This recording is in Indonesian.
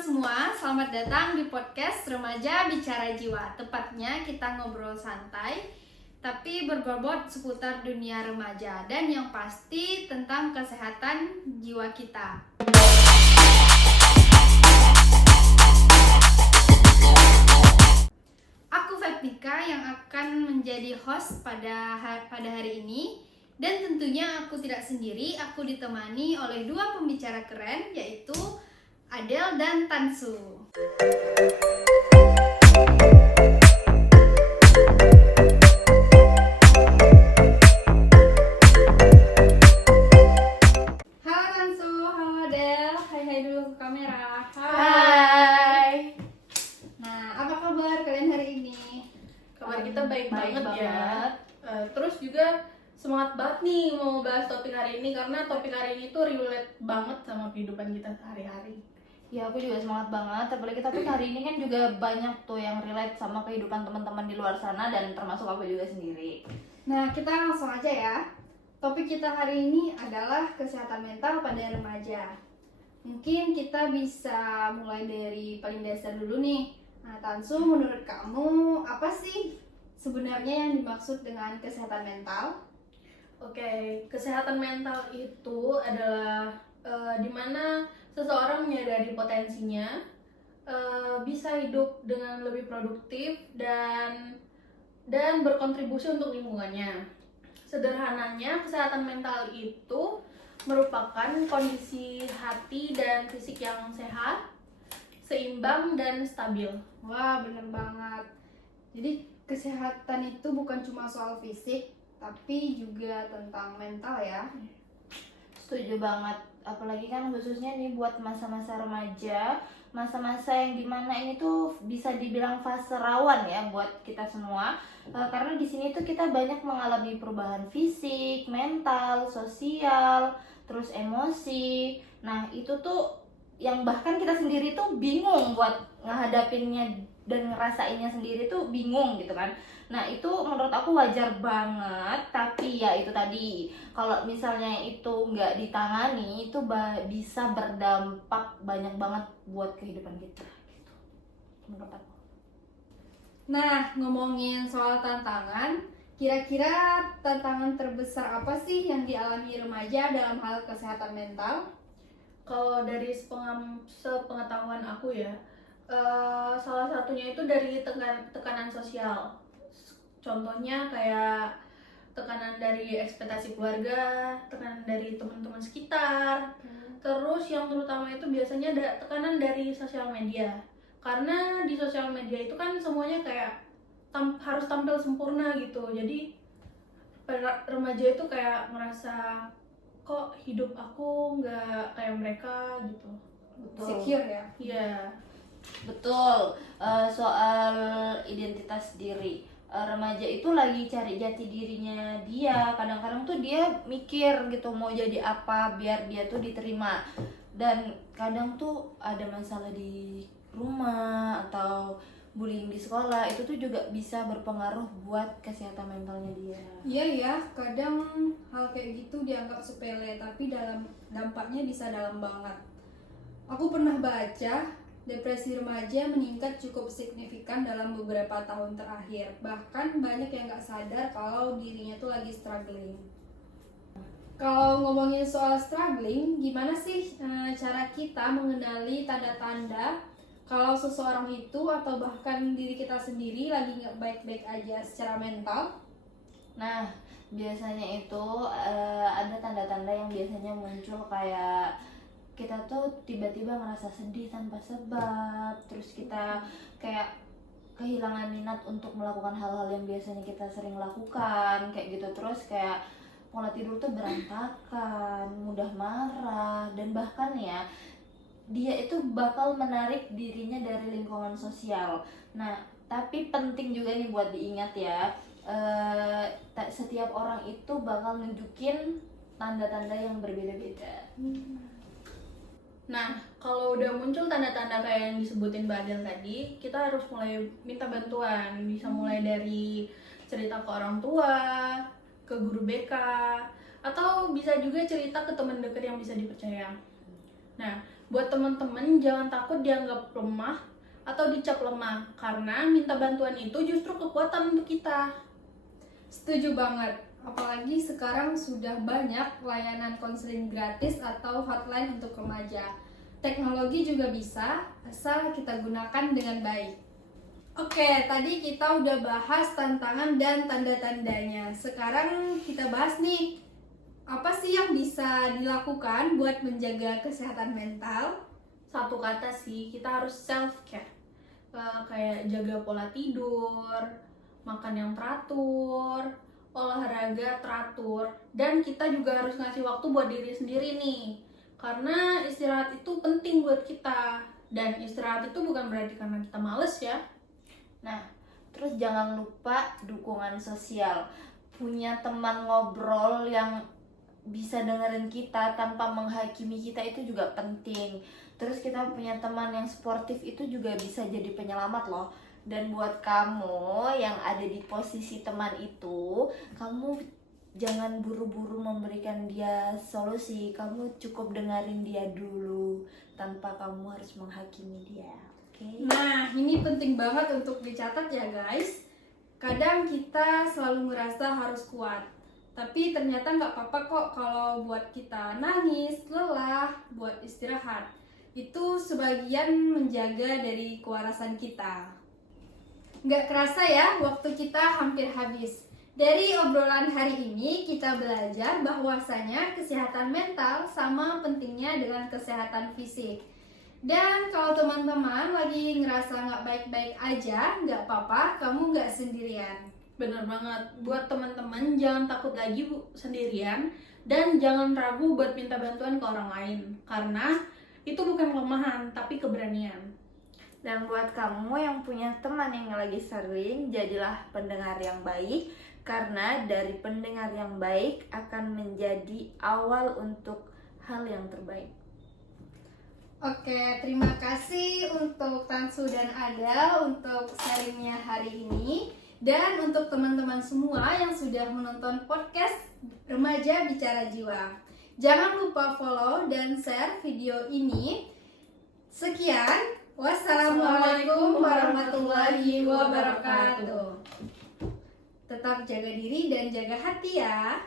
semua, selamat datang di podcast Remaja Bicara Jiwa. Tepatnya kita ngobrol santai, tapi berbobot seputar dunia remaja dan yang pasti tentang kesehatan jiwa kita. Aku Fetnika yang akan menjadi host pada hari ini. Dan tentunya aku tidak sendiri, aku ditemani oleh dua pembicara keren, yaitu Adel dan Tansu. Halo Tansu, halo Adel. Hai dulu ke kamera. Hai. Nah, apa kabar kalian hari ini? Kabar kita baik banget ya. banget. Terus juga semangat banget nih mau bahas topik hari ini karena topik hari ini tuh relate banget sama kehidupan kita sehari-hari. Ya aku juga semangat banget, apalagi topik hari ini kan juga banyak tuh yang relate sama kehidupan teman-teman di luar sana dan termasuk aku juga sendiri. Nah, kita langsung aja ya. Topik kita hari ini adalah kesehatan mental pada remaja. Mungkin kita bisa mulai dari paling dasar dulu nih. Nah, Tansu, menurut kamu apa sih sebenarnya yang dimaksud dengan kesehatan mental? Oke, kesehatan mental itu adalah dimana seseorang menyadari potensinya, bisa hidup dengan lebih produktif dan berkontribusi untuk lingkungannya. Sederhananya, kesehatan mental itu merupakan kondisi hati dan fisik yang sehat, seimbang dan stabil. Wah, bener banget. Jadi kesehatan itu bukan cuma soal fisik, tapi juga tentang mental ya. Setuju banget, apalagi kan khususnya nih buat masa-masa remaja, masa-masa yang dimana ini tuh bisa dibilang fase rawan ya buat kita semua. Karena di sini tuh kita banyak mengalami perubahan fisik, mental, sosial, terus emosi. Nah itu tuh yang bahkan kita sendiri tuh bingung buat ngehadapinnya dan ngerasainnya sendiri tuh bingung gitu kan. Nah itu menurut aku wajar banget, tapi ya itu tadi kalau misalnya itu nggak ditangani itu bisa berdampak banyak banget buat kehidupan kita gitu menurut aku. Nah, ngomongin soal tantangan, kira-kira tantangan terbesar apa sih yang dialami remaja dalam hal kesehatan mental? Kalau dari sepengetahuan aku ya, salah satunya itu dari tekanan sosial. Contohnya kayak tekanan dari ekspektasi keluarga, tekanan dari teman-teman sekitar. Terus yang terutama itu biasanya ada tekanan dari sosial media. Karena di sosial media itu kan semuanya kayak harus tampil sempurna gitu. Jadi remaja itu kayak ngerasa kok hidup aku nggak kayak mereka gitu. Secure ya? Iya. Betul. Soal identitas diri, remaja itu lagi cari jati dirinya dia. Kadang-kadang tuh dia mikir gitu mau jadi apa biar dia tuh diterima, dan kadang tuh ada masalah di rumah atau bullying di sekolah, itu tuh juga bisa berpengaruh buat kesehatan mentalnya dia. Iya ya, kadang hal kayak gitu dianggap sepele, tapi dampaknya bisa dalam banget. Aku pernah baca depresi remaja meningkat cukup signifikan dalam beberapa tahun terakhir. Bahkan banyak yang gak sadar kalau dirinya tuh lagi struggling. Kalau ngomongin soal struggling, gimana sih cara kita mengenali tanda-tanda kalau seseorang itu atau bahkan diri kita sendiri lagi gak baik-baik aja secara mental? Nah, biasanya itu ada tanda-tanda yang biasanya muncul kayak kita tuh tiba-tiba ngerasa sedih tanpa sebab, terus kita kayak kehilangan minat untuk melakukan hal-hal yang biasanya kita sering lakukan, kayak gitu. Terus kayak pola tidur tuh berantakan, mudah marah, dan bahkan ya dia itu bakal menarik dirinya dari lingkungan sosial. Nah, tapi penting juga nih buat diingat ya, setiap orang itu bakal nunjukin tanda-tanda yang berbeda-beda. Nah, kalau udah muncul tanda-tanda kayak yang disebutin Mbak Adel tadi, kita harus mulai minta bantuan. Bisa mulai dari cerita ke orang tua, ke guru BK, atau bisa juga cerita ke teman dekat yang bisa dipercaya. Nah, Buat teman-teman jangan takut dianggap lemah atau dicap lemah, karena minta bantuan itu justru kekuatan untuk kita. Setuju banget. Apalagi sekarang sudah banyak layanan konseling gratis atau hotline untuk remaja. Teknologi juga bisa, asal kita gunakan dengan baik. Oke, tadi kita udah bahas tantangan dan tanda-tandanya. Sekarang kita bahas nih, apa sih yang bisa dilakukan buat menjaga kesehatan mental? Satu kata sih, kita harus self care. Kayak jaga pola tidur, makan yang teratur, olahraga teratur, dan kita juga harus ngasih waktu buat diri sendiri nih. Karena istirahat itu penting buat kita, dan istirahat itu bukan berarti karena kita males ya. Nah, terus jangan lupa dukungan sosial. Punya teman ngobrol yang bisa dengerin kita tanpa menghakimi kita itu juga penting. Terus kita punya teman yang sportif itu juga bisa jadi penyelamat loh. Dan buat kamu yang ada di posisi teman itu, kamu jangan buru-buru memberikan dia solusi. Kamu cukup dengerin dia dulu tanpa kamu harus menghakimi dia. Oke? Nah, ini penting banget untuk dicatat ya guys. Kadang kita selalu merasa harus kuat, tapi ternyata nggak apa-apa kok kalau buat kita nangis, lelah, buat istirahat. Itu sebagian menjaga dari kewarasan kita. Nggak kerasa ya, waktu kita hampir habis. Dari obrolan hari ini, kita belajar bahwasanya kesehatan mental sama pentingnya dengan kesehatan fisik. Dan kalau teman-teman lagi ngerasa nggak baik-baik aja, nggak apa-apa, kamu nggak sendirian. Bener banget, buat teman-teman jangan takut lagi sendirian, dan jangan ragu buat minta bantuan ke orang lain, karena itu bukan kelemahan, tapi keberanian. Dan buat kamu yang punya teman yang lagi sering, jadilah pendengar yang baik, karena dari pendengar yang baik akan menjadi awal untuk hal yang terbaik. Oke, terima kasih untuk Tansu dan Adel untuk sharingnya hari ini. Dan untuk teman-teman semua yang sudah menonton podcast Remaja Bicara Jiwa. Jangan lupa follow dan share video ini. Sekian, wassalamualaikum warahmatullahi wabarakatuh. Tetap jaga diri dan jaga hati ya.